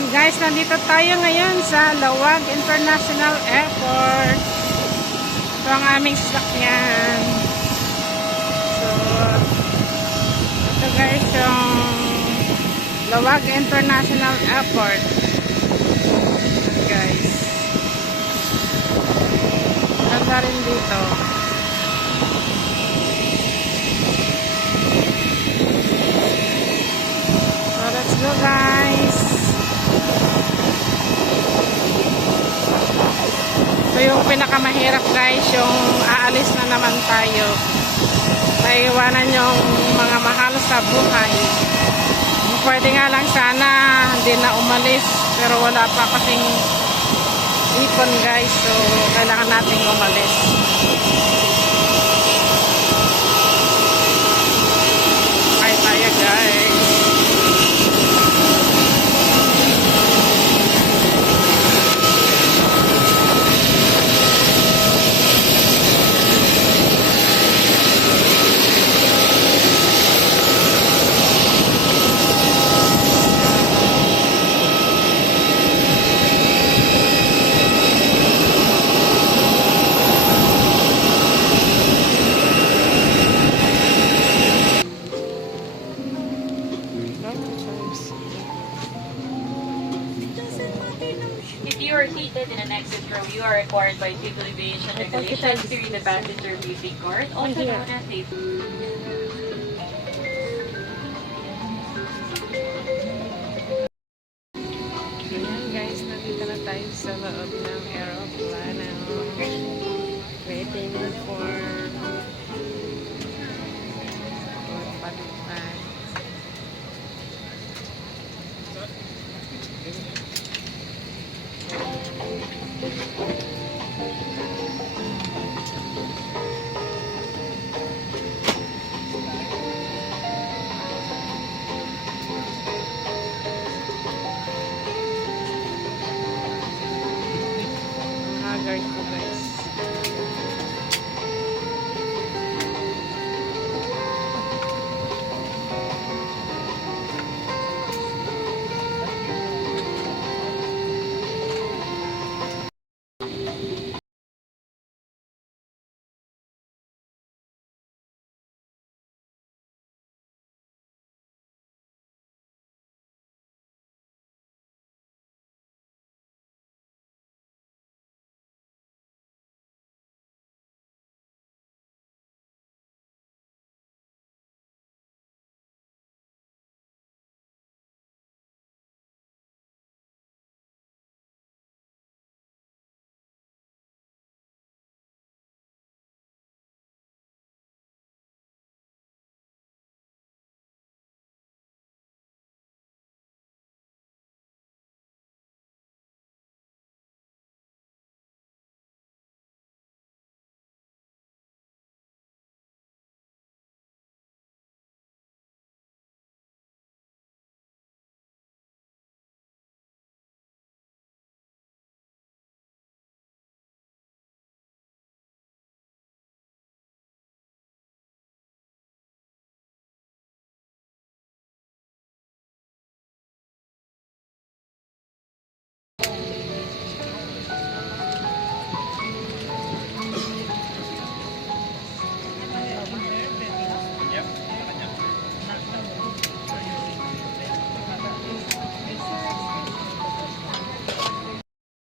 Yan guys, nandito tayo ngayon sa Lawag International Airport. Ito ang aming sasakyan. So, ito guys yung Lawag International Airport. Guys. Ganda rin dito. So, let's go guys. So yung pinakamahirap guys, yung aalis na naman tayo. Naiwanan yung mga mahal sa buhay. Pwede nga lang sana hindi na umalis, pero wala pa kasing ipon guys, so kailangan natin umalis. Ay tayo guys. If you are seated in an exit row, you are required by civil aviation regulations to read the passenger briefing card, also known as a... Ayan guys, nandito na tayo sa loob ng aeroplano. Waiting for palitan. Haggard ko guys.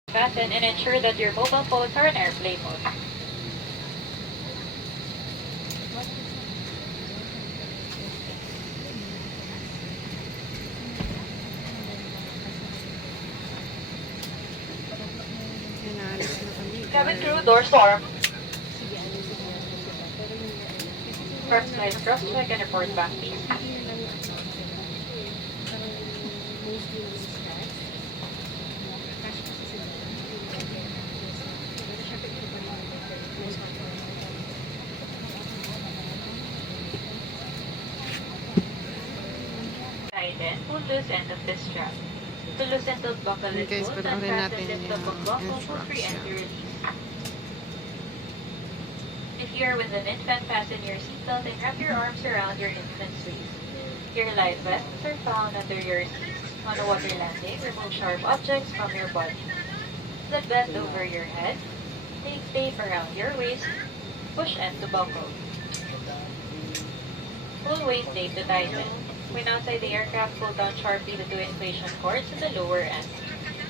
Fasten and ensure that your mobile phones are in airplane mode. Inalis na kami. Cabin crew, doors to arm. First flight, cross check and report back, please. Then, pull loose end of this strap. To loosen the buckle In is case loose, panoorin unfasten natin lift the yung buckle for free and instruction. release. If you are with an infant, fasten your seatbelt and wrap your arms around your infant's waist. Your life vests are found under your seats. On a water landing, remove sharp objects from your body. Slip bend over your head. Take tape around your waist. Push end to buckle. Pull waist tape to tighten. When outside the aircraft, pull down sharply the two inflation cords at the lower end.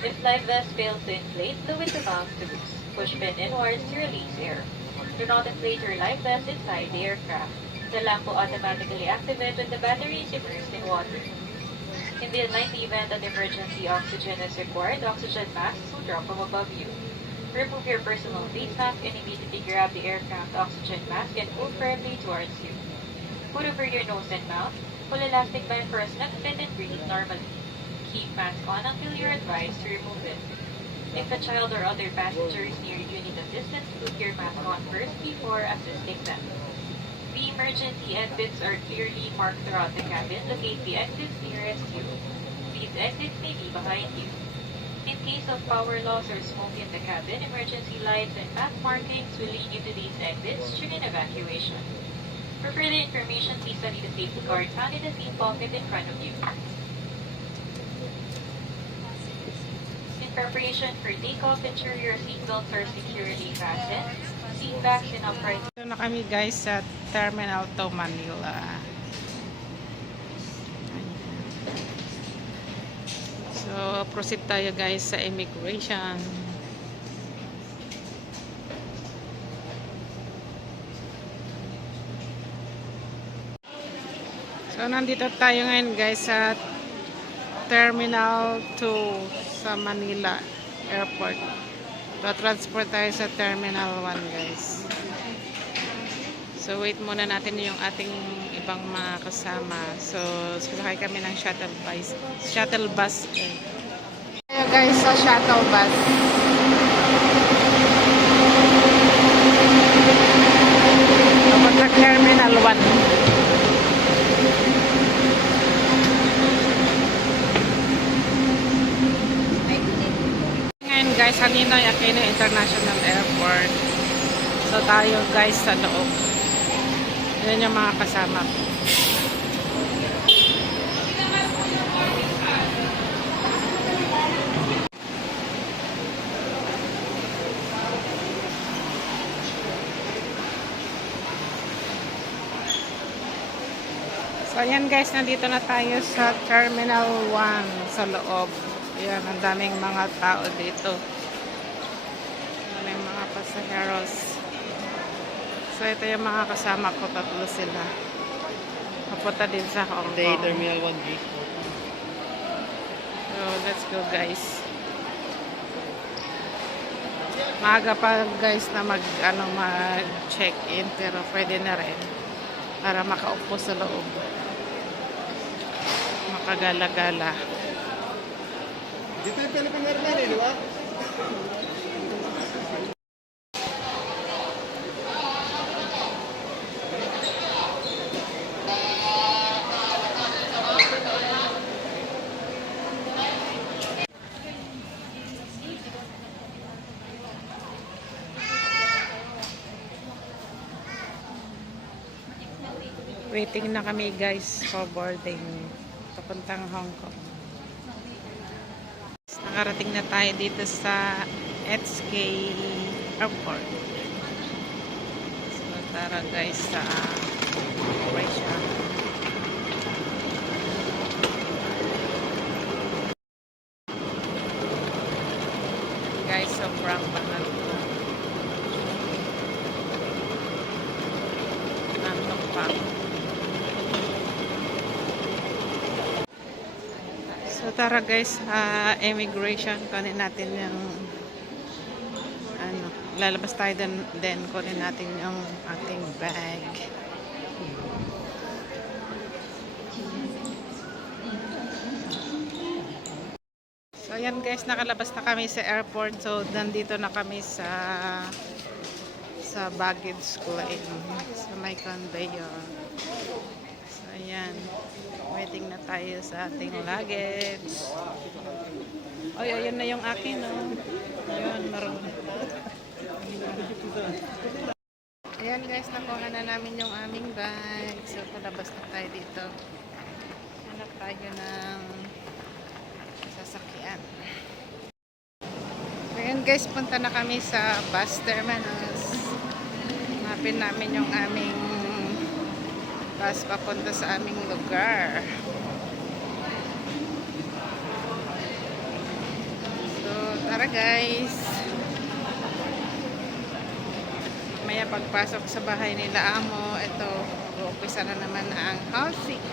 If life vest fails to inflate, fluid to mouth to loose. Push pin inwards to release air. Do not inflate your life vest inside the aircraft. The lamp will automatically activate when the battery is immersed in water. In the unlikely event that emergency oxygen is required, oxygen masks will drop from above you. Remove your personal face mask and immediately grab the aircraft oxygen mask and pull firmly towards you. Put over your nose and mouth. Pull elastic band for a snug fit and breathe normally. Keep mask on until you're advised to remove it. If a child or other passengers near you need assistance, put your mask on first before assisting them. The emergency exits are clearly marked throughout the cabin. Locate the exits nearest you. These exits may be behind you. In case of power loss or smoke in the cabin, emergency lights and path markings will lead you to these exits during evacuation. For further information, please study the safety card found in the seat pocket in front of you. In preparation for takeoff, ensure your seatbelts are securely fastened. Seat backs in upright. Ito na kami guys sa Terminal 2 Manila. So, proceed tayo guys sa immigration. So, nandito tayo ngayon guys sa Terminal 2 sa Manila Airport. Transport tayo sa Terminal 1 guys. So, wait muna natin yung ating ibang mga kasama. So, sasakay kami ng shuttle bus. Shuttle bus. Tayo guys sa shuttle bus. Papunta Terminal 1. Ngayon guys, Ninoy Aquino International Airport. So tayo guys sa loob. Yan yung mga kasama ko. So ayan guys, nandito na tayo sa Terminal 1 sa loob. Ayan, ang daming mga tao dito. Daming mga pasaheros. So ito yung mga kasama ko, tatlo sila. Papunta din sa Hong Kong. Terminal 1 gate. So let's go guys. Maaga pa guys na mag-check-in, pero pwede na rin para makaupo sa loob. Makagala-gala. Dito yung Philippine Airlines, di ba? Waiting na kami guys for boarding papuntang Hong Kong. Nakarating na tayo dito sa HK Airport. So tara guys sa Malaysia. Guys, sobrang banal ko. Nantok pa. So tara guys, immigration, kunin natin yung lalabas tayo then kunin natin yung ating bag. So ayan guys, nakalabas na kami sa airport. So nandito na kami sa baggage claim sa may conveyor. So ayan, waiting na tayo sa ating luggage. Oy, ayun na yung akin, no? Ayun, maroon. Ayan guys, nakuha na namin yung aming bag. So, palabas na tayo dito. Hanap tayo ng guys, punta na kami sa bus terminals. Hanapin namin yung aming bus papunta sa aming lugar. So, tara guys. Maya pagpasok sa bahay nila amo, ito, umpisa na naman ang housing.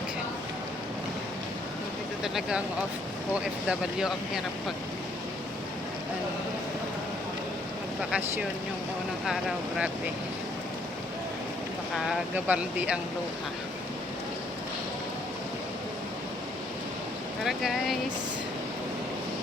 Ito talaga ang OFW, ang hirap pag magbakasyon yung unang araw, grabe. Baka gabaldi ang luha. Tara guys.